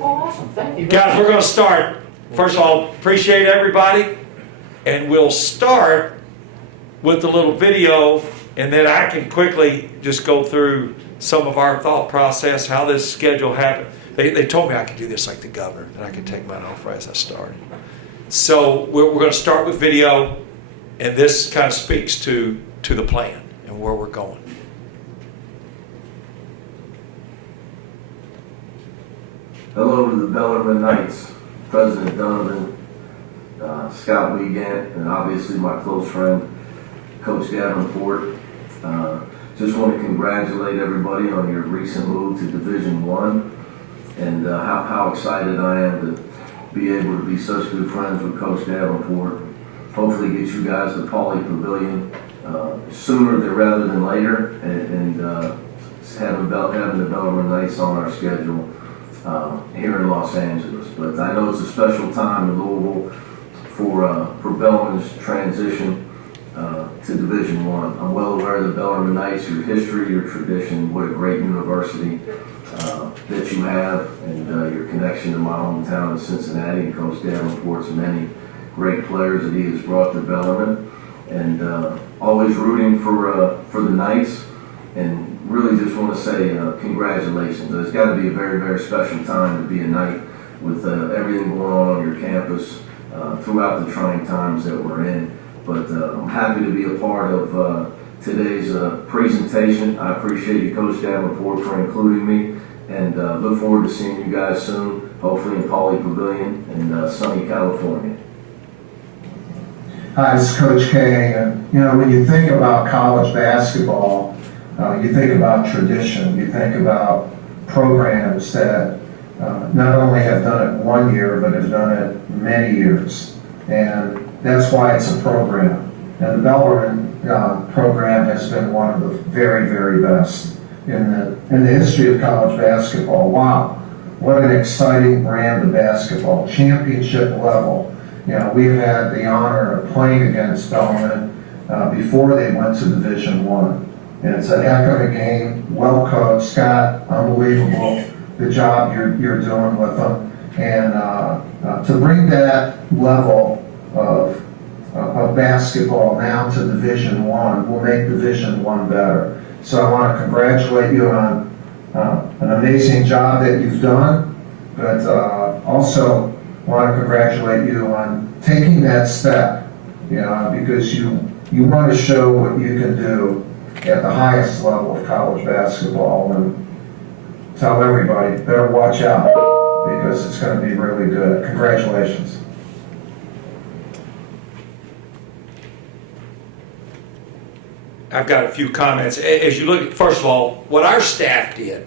Awesome, thank you. Guys, we're going to start. First of all, appreciate everybody. And we'll start with the little video, and then I can quickly just go through some of our thought process, how this schedule happened. They told me I could do this like the governor, and I could take mine off right as I started. So we're going to start with video, and this kind of speaks to the plan and where we're going. Hello to the Bellarmine Knights, President Donovan, Scott Davenport, and obviously my close friend, Coach Davenport. Just want to congratulate everybody on your recent move to Division I, and how excited I am to be able to be such good friends with Coach Davenport. Hopefully get you guys to Pauley Pavilion sooner rather than later, and having the Bellarmine Knights on our schedule here in Los Angeles. But I know it's a special time in Louisville for Bellarmine's transition to Division I. I'm well aware of the Bellarmine Knights, your history, your tradition, what a great university that you have, and your connection to my hometown of Cincinnati and Coach Davenport's many great players that he has brought to Bellarmine, and always rooting for the Knights, and really just want to say congratulations. It's got to be a very, very special time to be a Knight with everything going on your campus throughout the trying times that we're in. But I'm happy to be a part of today's presentation. I appreciate you, Coach Davenport, for including me, and look forward to seeing you guys soon, hopefully in Pauley Pavilion in sunny California. Hi, this is Coach K. And, when you think about college basketball, you think about tradition, you think about programs that not only have done it 1 year, but have done it many years. And that's why it's a program. And the Bellarmine program has been one of the very, very best in the history of college basketball. Wow, what an exciting brand of basketball, championship level. We've had the honor of playing against Bellarmine before they went to Division I. And it's a heck of a game, well coached. Scott, unbelievable, the job you're doing with them. And to bring that level of basketball now to Division I will make Division I better. So I want to congratulate you on an amazing job that you've done, but also want to congratulate you on taking that step, because you want to show what you can do at the highest level of college basketball, and tell everybody, better watch out, because it's going to be really good. Congratulations. I've got a few comments. As you look, first of all, what our staff did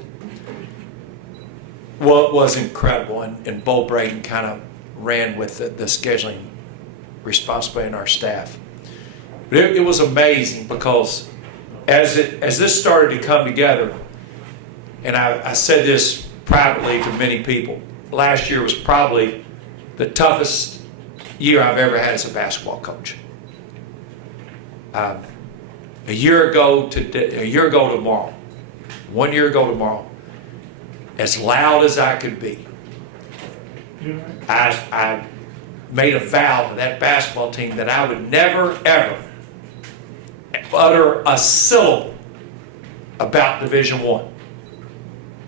was incredible, and Bo Braden kind of ran with the scheduling responsibility in our staff. But it was amazing, because as this started to come together, and I said this privately to many people, last year was probably the toughest year I've ever had as a basketball coach. A year ago tomorrow, 1 year ago tomorrow, as loud as I could be, I made a vow to that basketball team that I would never, ever utter a syllable about Division I.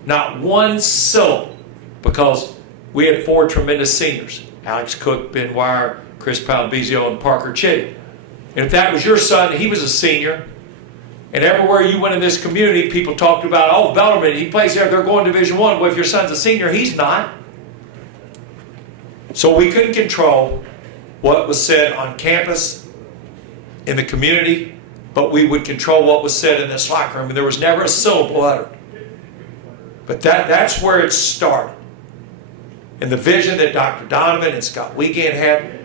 Not one syllable, because we had 4 tremendous seniors: Alex Cook, Ben Wire, Chris Palambizio, and Parker Chitty. And if that was your son, he was a senior. And everywhere you went in this community, people talked about, oh, Bellarmine, he plays there, they're going to Division I. Well, if your son's a senior, he's not. So we couldn't control what was said on campus, in the community, but we would control what was said in this locker room. And there was never a syllable uttered. But that's where it started. And the vision that Dr. Donovan and Scott Wiegand had,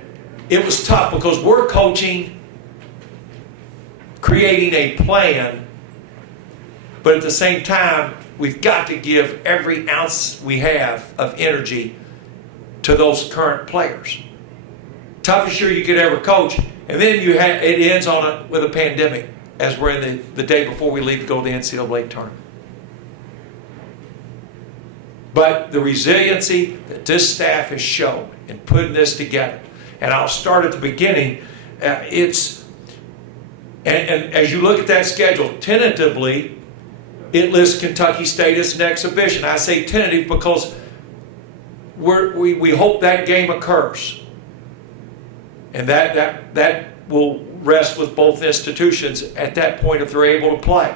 it was tough, because we're coaching, creating a plan, but at the same time, we've got to give every ounce we have of energy to those current players. Toughest year you could ever coach, and then it ends with a pandemic, as we're in the day before we leave to go to the NCAA tournament. But the resiliency that this staff has shown in putting this together, and I'll start at the beginning, and as you look at that schedule, tentatively, it lists Kentucky State as an exhibition. I say tentative because we hope that game occurs. And that will rest with both institutions at that point if they're able to play.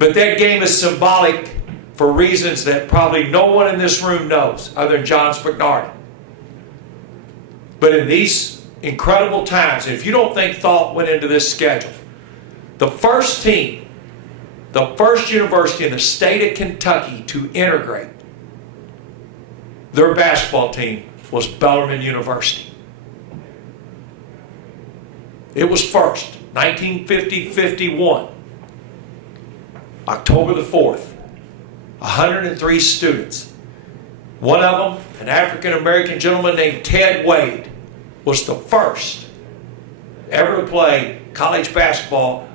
But that game is symbolic for reasons that probably no one in this room knows other than John Spagnardi. But in these incredible times, if you don't think thought went into this schedule, the first team, the first university in the state of Kentucky to integrate their basketball team was Bellarmine University. It was first, 1950-51, October the 4th, 103 students. One of them, an African-American gentleman named Ted Wade, was the first ever to play college basketball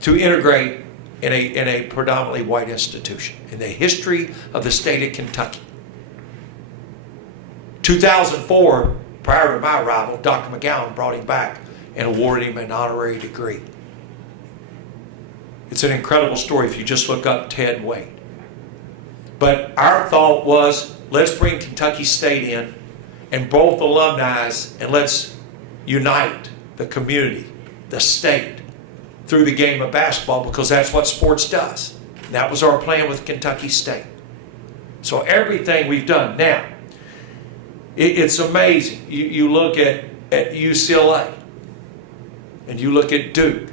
to integrate in a predominantly white institution in the history of the state of Kentucky. 2004, prior to my arrival, Dr. McGowan brought him back and awarded him an honorary degree. It's an incredible story if you just look up Ted Wade. But our thought was, let's bring Kentucky State in and both alumni, and let's unite the community, the state, through the game of basketball, because that's what sports does. And that was our plan with Kentucky State. So everything we've done. Now, it's amazing. You look at UCLA, and you look at Duke,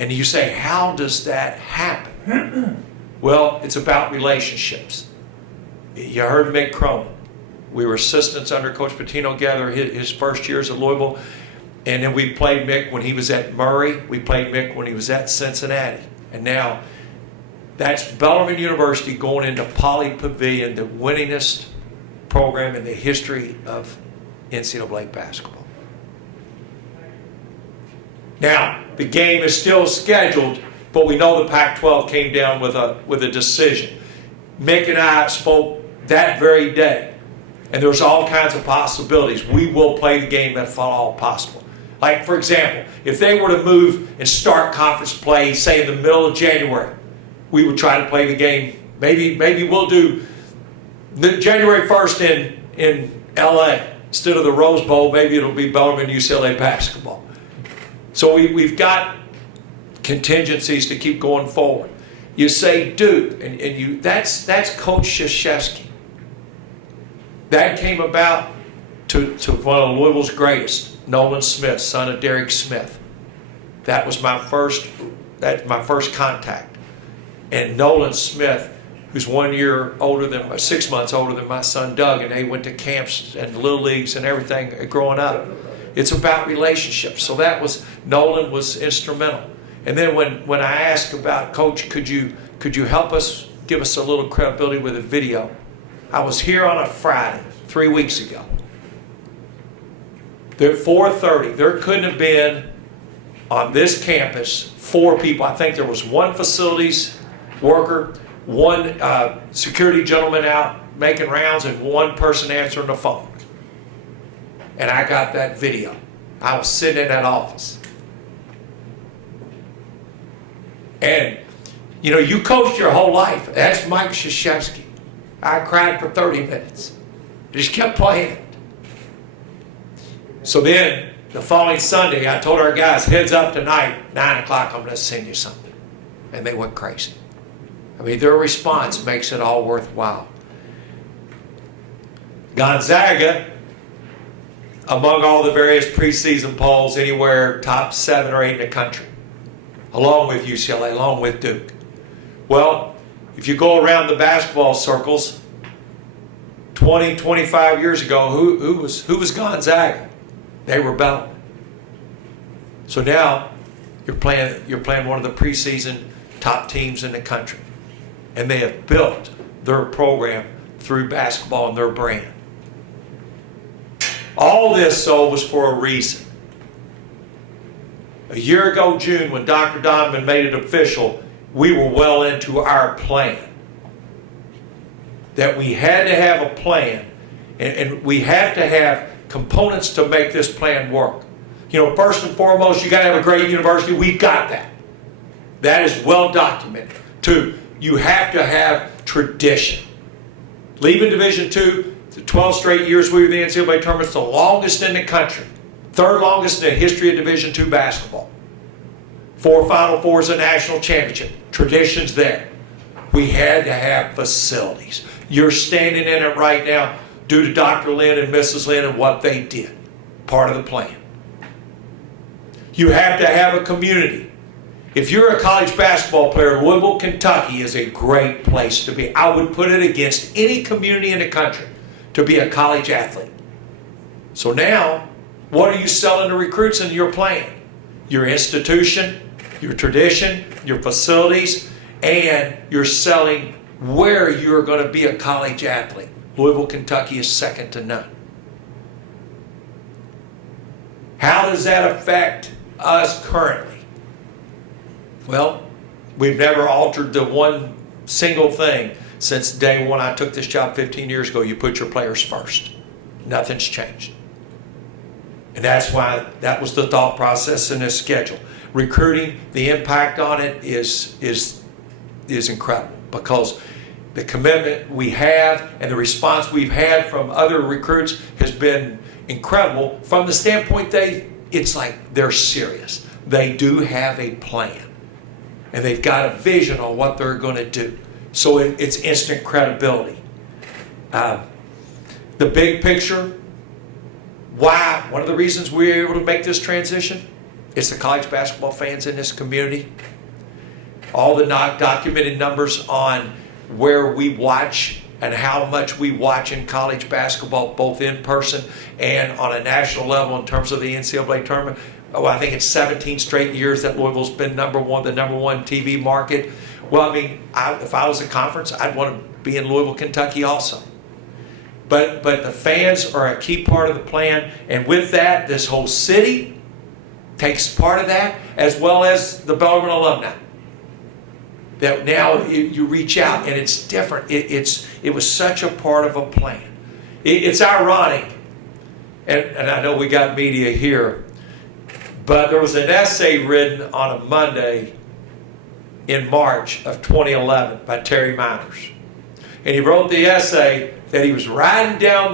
and you say, how does that happen? Well, it's about relationships. You heard Mick Cronin. We were assistants under Coach Pitino together his first years at Louisville. And then we played Mick when he was at Murray. We played Mick when he was at Cincinnati. And now that's Bellarmine University going into Poly Pavilion, the winningest program in the history of NCAA basketball. Now, the game is still scheduled, but we know the Pac-12 came down with a decision. Mick and I spoke that very day, and there's all kinds of possibilities. We will play the game if at all possible. Like, for example, if they were to move and start conference play, say in the middle of January, we would try to play the game. Maybe we'll do the January 1st in LA instead of the Rose Bowl. Maybe it'll be Bellarmine UCLA basketball. So we've got contingencies to keep going forward. You say Duke, and that's Coach Krzyzewski. That came about to one of Louisville's greatest, Nolan Smith, son of Derek Smith. That was my first contact. And Nolan Smith, who's 6 months older than my son Doug, and they went to camps and little leagues and everything growing up. It's about relationships. So Nolan was instrumental. And then when I asked about, Coach, could you help us, give us a little credibility with a video? I was here on a Friday 3 weeks ago. At 4:30, there couldn't have been on this campus 4 people. I think there was one facilities worker, one security gentleman out making rounds, and one person answering the phone. And I got that video. I was sitting in that office. And, you coached your whole life. That's Mike Krzyzewski. I cried for 30 minutes. Just kept playing it. So then, the following Sunday, I told our guys, heads up tonight, 9 o'clock, I'm going to send you something. And they went crazy. I mean, their response makes it all worthwhile. Gonzaga, among all the various preseason polls, anywhere top 7 or 8 in the country, along with UCLA, along with Duke. Well, if you go around the basketball circles, 20, 25 years ago, who was Gonzaga? They were Bellarmine. So now you're playing one of the preseason top teams in the country. And they have built their program through basketball and their brand. All this, was for a reason. A year ago, June, when Dr. Donovan made it official, we were well into our plan. that we had to have a plan, and we have to have components to make this plan work. You know, first and foremost, you got to have a great university. We've got that. That is well documented. Two, you have to have tradition. Leaving Division II, the 12 straight years we were in the NCAA tournament, it's the longest in the country. Third longest in the history of Division II basketball. 4 Final Fours, a national championship. Tradition's there. We had to have facilities. You're standing in it right now due to Dr. Lynn and Mrs. Lynn and what they did. Part of the plan. You have to have a community. If you're a college basketball player, Louisville, Kentucky is a great place to be. I would put it against any community in the country to be a college athlete. So now, what are you selling to recruits in your plan? Your institution, your tradition, your facilities, and you're selling where you're going to be a college athlete. Louisville, Kentucky is second to none. How does that affect us currently? Well, we've never altered the one single thing since day one. I took this job 15 years ago. You put your players first. Nothing's changed. And that's why that was the thought process in this schedule. Recruiting, the impact on it is incredible, because the commitment we have and the response we've had from other recruits has been incredible from the standpoint it's like they're serious. They do have a plan, and they've got a vision on what they're going to do. So it's instant credibility. The big picture, why? One of the reasons we were able to make this transition is the college basketball fans in this community. All the documented numbers on where we watch and how much we watch in college basketball, both in person and on a national level in terms of the NCAA tournament. Oh, I think it's 17 straight years that Louisville's been the number one TV market. Well, I mean, if I was a conference, I'd want to be in Louisville, Kentucky also. But the fans are a key part of the plan, and with that, this whole city takes part of that, as well as the Bellarmine alumni. That now you reach out, and it's different. It was such a part of a plan. It's ironic, and I know we got media here, but there was an essay written on a Monday in March of 2011 by Terry Miners. And he wrote the essay that he was riding down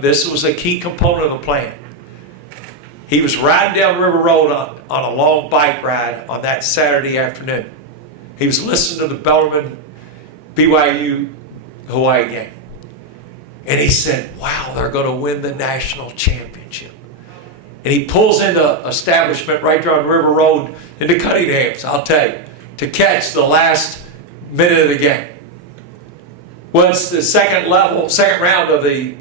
this was a key component of the plan. He was riding down River Road on a long bike ride on that Saturday afternoon. He was listening to the Bellarmine BYU Hawaii game. And he said, wow, they're going to win the national championship. And he pulls into establishment right there on River Road into Cunningham's, I'll tell you, to catch the last minute of the game. Well, it's the second round of the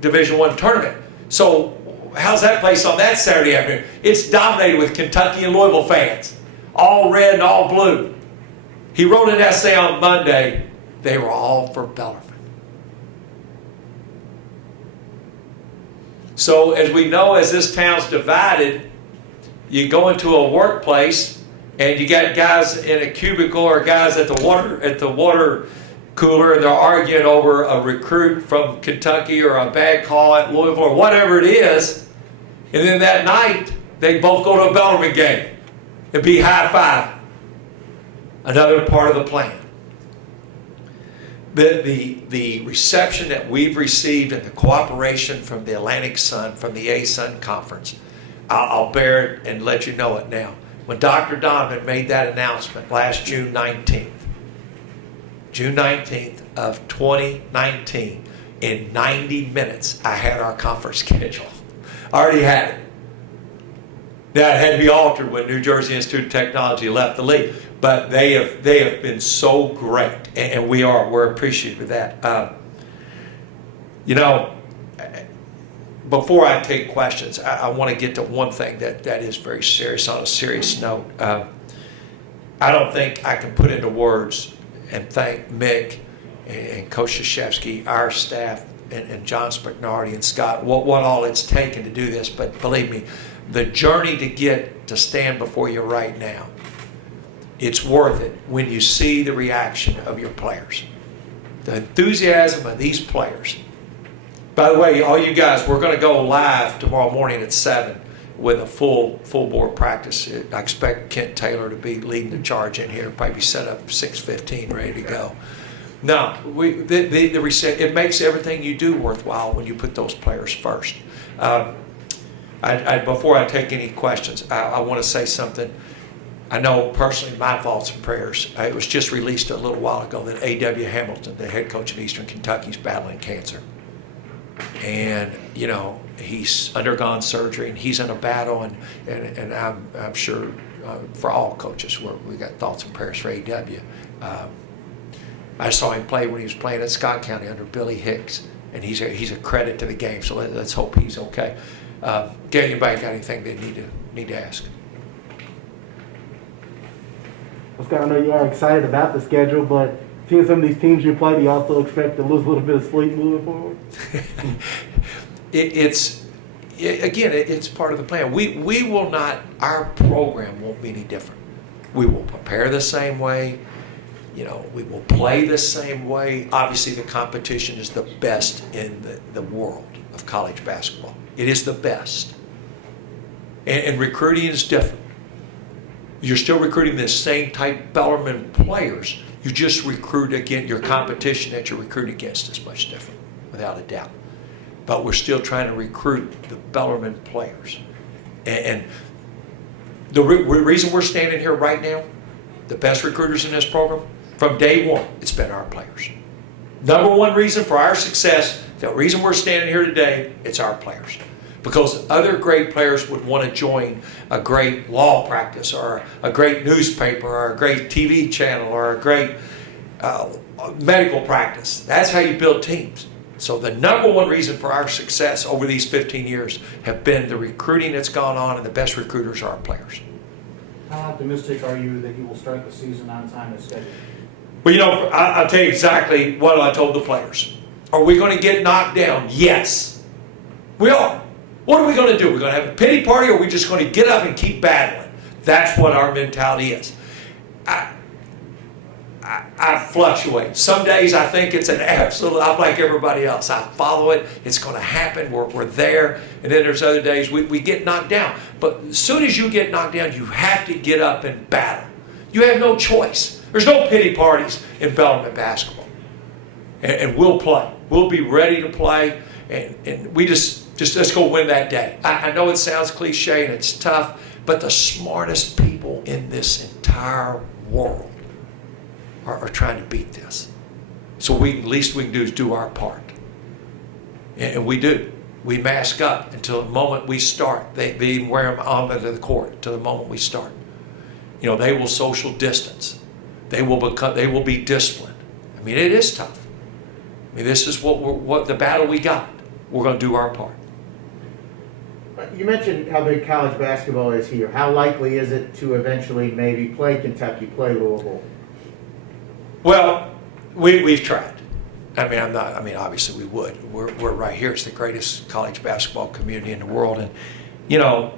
Division I tournament. So how's that place on that Saturday afternoon? It's dominated with Kentucky and Louisville fans, all red and all blue. He wrote an essay on Monday. They were all for Bellarmine. So as we know, as this town's divided, you go into a workplace and you got guys in a cubicle or guys at the water cooler, and they're arguing over a recruit from Kentucky or a bad call at Louisville or whatever it is. And then that night, they both go to a Bellarmine game and be high-five. Another part of the plan. The reception that we've received and the cooperation from the Atlantic Sun, from the A-Sun Conference, I'll bear it and let you know it now. When Dr. Donovan made that announcement last June 19th of 2019, in 90 minutes, I had our conference schedule. I already had it. Now, it had to be altered when New Jersey Institute of Technology left the league. But they have been so great, and we're appreciative of that. Before I take questions, I want to get to one thing that is very serious, on a serious note. I don't think I can put into words and thank Mick and Coach Krzyzewski, our staff, and John Spagnardi and Scott, what all it's taken to do this. But believe me, the journey to get to stand before you right now, it's worth it when you see the reaction of your players. the enthusiasm of these players. By the way, all you guys, we're going to go live tomorrow morning at 7 with a full board practice. I expect Kent Taylor to be leading the charge in here, probably set up 6:15, ready to go. No, it makes everything you do worthwhile when you put those players first. Before I take any questions, I want to say something. I know personally my thoughts and prayers. It was just released a little while ago that A.W. Hamilton, the head coach at Eastern Kentucky, is battling cancer. And, you know, he's undergone surgery and he's in a battle, and I'm sure for all coaches, we got thoughts and prayers for A.W. I saw him play when he was playing at Scott County under Billy Hicks, and he's a credit to the game, so let's hope he's okay. Gary, anybody got anything they need to ask? Well, Scott, I know you are excited about the schedule, but seeing some of these teams you play, do you also expect to lose a little bit of sleep moving forward? It's part of the plan. We will not, our program won't be any different. We will prepare the same way. You know, we will play the same way. Obviously, the competition is the best in the world of college basketball. It is the best. And recruiting is different. You're still recruiting the same type Bellarmine players. You just recruit again, your competition that you recruit against is much different, without a doubt. But we're still trying to recruit the Bellarmine players. And the reason we're standing here right now, the best recruiters in this program, from day one, it's been our players. Number one reason for our success, the reason we're standing here today, it's our players. Because other great players would want to join a great law practice or a great newspaper or a great TV channel or a great medical practice. That's how you build teams. So the number one reason for our success over these 15 years have been the recruiting that's gone on, and the best recruiters are our players. How optimistic are you that you will start the season on time as scheduled? Well, you know, I'll tell you exactly what I told the players. Are we going to get knocked down? Yes. We are. What are we going to do? We're going to have a pity party, or are we just going to get up and keep battling? That's what our mentality is. I fluctuate. Some days I think it's an absolute, I'm like everybody else. I follow it. It's going to happen. We're there. And then there's other days we get knocked down. But as soon as you get knocked down, you have to get up and battle. You have no choice. There's no pity parties in Bellarmine basketball. And we'll play. We'll be ready to play. And we just let's go win that day. I know it sounds cliche and it's tough, but the smartest people in this entire world are trying to beat this. So at least we can do is do our part. And we do. We mask up until the moment we start. They even wear them on the court until the moment we start. You know, they will social distance. They will be disciplined. I mean, it is tough. I mean, this is what the battle we got. We're going to do our part. You mentioned how big college basketball is here. How likely is it to eventually maybe play Kentucky, play Louisville? Well, we've tried. I mean, obviously we would. We're right here. It's the greatest college basketball community in the world. And, you know,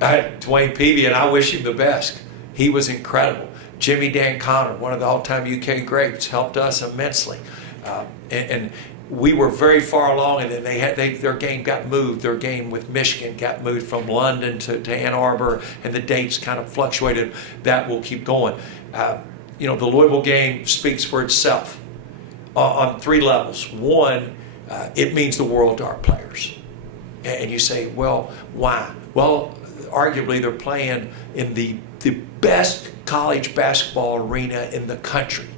Dwayne Peavy, and I wish him the best. He was incredible. Jimmy Dan Connor, one of the all-time UK greats, helped us immensely. And we were very far along, and then their game got moved. Their game with Michigan got moved from London to Ann Arbor, and the dates kind of fluctuated. That will keep going. You know, the Louisville game speaks for itself on three levels. One, it means the world to our players. And you say, well, why? Well, arguably they're playing in the best college basketball arena in the country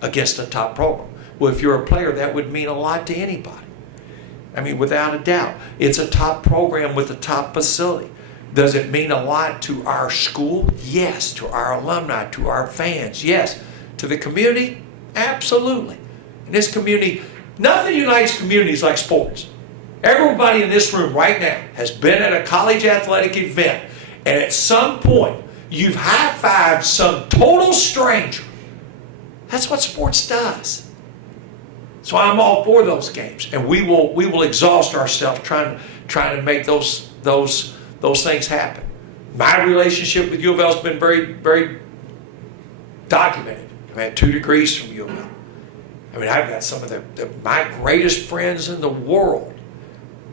against a top program. Well, if you're a player, that would mean a lot to anybody. I mean, without a doubt. It's a top program with a top facility. Does it mean a lot to our school? Yes. To our alumni, to our fans? Yes. To the community? Absolutely. In this community, nothing unites communities like sports. Everybody in this room right now has been at a college athletic event, and at some point, you've high-fived some total stranger. That's what sports does. So I'm all for those games, and we will exhaust ourselves trying to make those things happen. My relationship with U of L has been very, very documented. man, 2 degrees from you. I mean, I've got some of my greatest friends in the world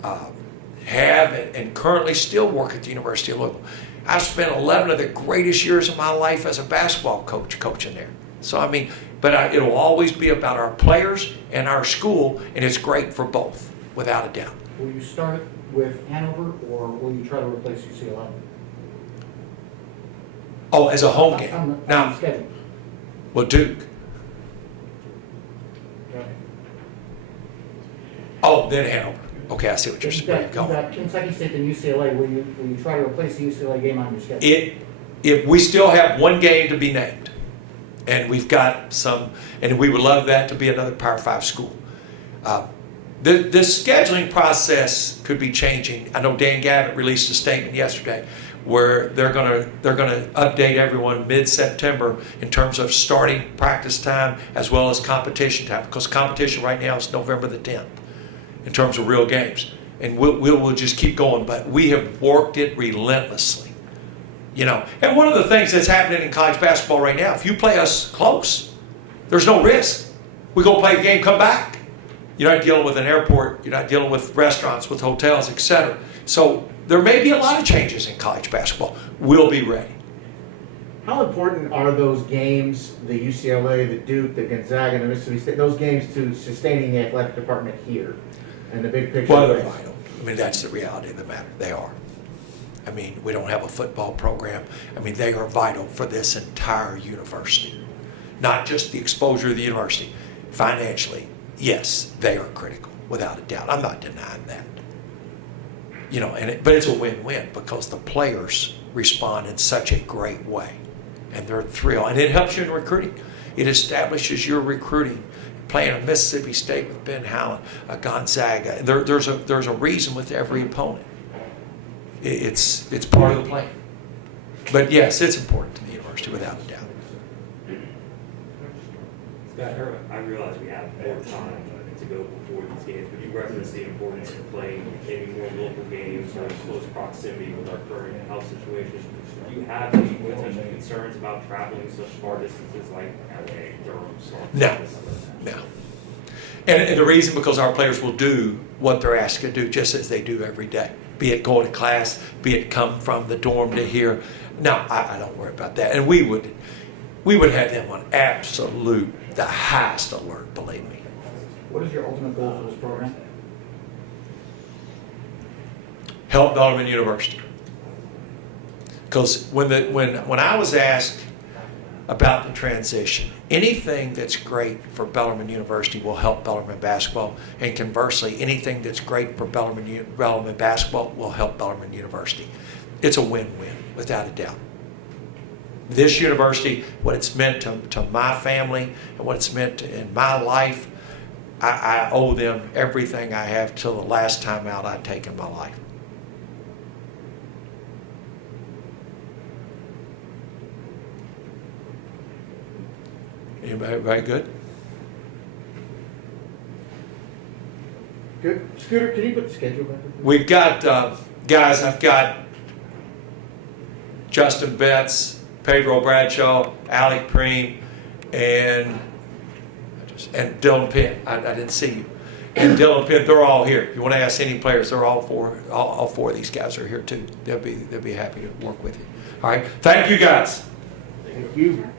have and currently still work at the University of Louisville. I've spent 11 of the greatest years of my life as a basketball coach coaching there. So, I mean, but it'll always be about our players and our school, and it's great for both, without a doubt. Will you start with Hanover, or will you try to replace UCLA? Oh, as a home On game. the Now, schedule. well, Duke. Okay. Oh, then Hanover. Okay, I see what you're You've where you're got going. Kentucky State and UCLA. Will you try to replace the UCLA game on your schedule? If we still have one game to be named, and we've got some, and we would love that to be another Power 5 school. The scheduling process could be changing. I know Dan Gavitt released a statement yesterday where they're gonna update everyone mid-September in terms of starting practice time as well as competition time, because competition right now is November the 10th in terms of real games, and we'll just keep going. But we have worked it relentlessly, you know. And one of the things that's happening in college basketball right now, if you play us close, there's no risk. We go play a game, come back. You're not dealing with an airport. You're not dealing with restaurants, with hotels, etc. So there may be a lot of changes in college basketball. We'll be ready. How important are those games, the UCLA, the Duke, the Gonzaga, and the Mississippi State, those games to sustaining the athletic department here and the big picture? Well, they're vital. I mean, that's the reality of the matter. They are. I mean, we don't have a football program. I mean, they are vital for this entire university. Not just the exposure of the university. Financially, yes, they are critical, without a doubt. I'm not denying that. You know, but it's a win-win because the players respond in such a great way. And they're thrilled. And it helps you in recruiting. It establishes your recruiting. Playing a Mississippi State with Ben Howland, a Gonzaga. There's a reason with every opponent. It's part of the plan. But yes, it's important to the university, without a doubt. Scott, I realize we have more time to go before these games, but you referenced the importance of playing maybe more local games or in close proximity with our current health situation. Do you have any potential concerns about traveling such far distances like LA, Durham, No. No. And the reason, because our players will do what they're asked to do just as they do every day. Be it go to class, be it come from the dorm to here. No, I don't worry about that. And we would have them on the highest alert, believe me. What is your ultimate goal for this program? Help Bellarmine University. Because when I was asked about the transition, anything that's great for Bellarmine University will help Bellarmine basketball, and conversely, anything that's great for Bellarmine basketball will help Bellarmine University. It's a win-win, without a doubt. This university, what it's meant to my family and what it's meant in my life, I owe them everything I have till the last time out I take in my life. Everybody good? Good. Scooter, can you put the schedule back? We've got, guys, I've got Justin Betts, Pedro Bradshaw, Alec Preem, and Dylan Penn. I didn't see you. And Dylan Penn, they're all here. If you want to ask any players, they're all four of these guys are here too. They'll be happy to work with you. All right. Thank you, guys. Thank you.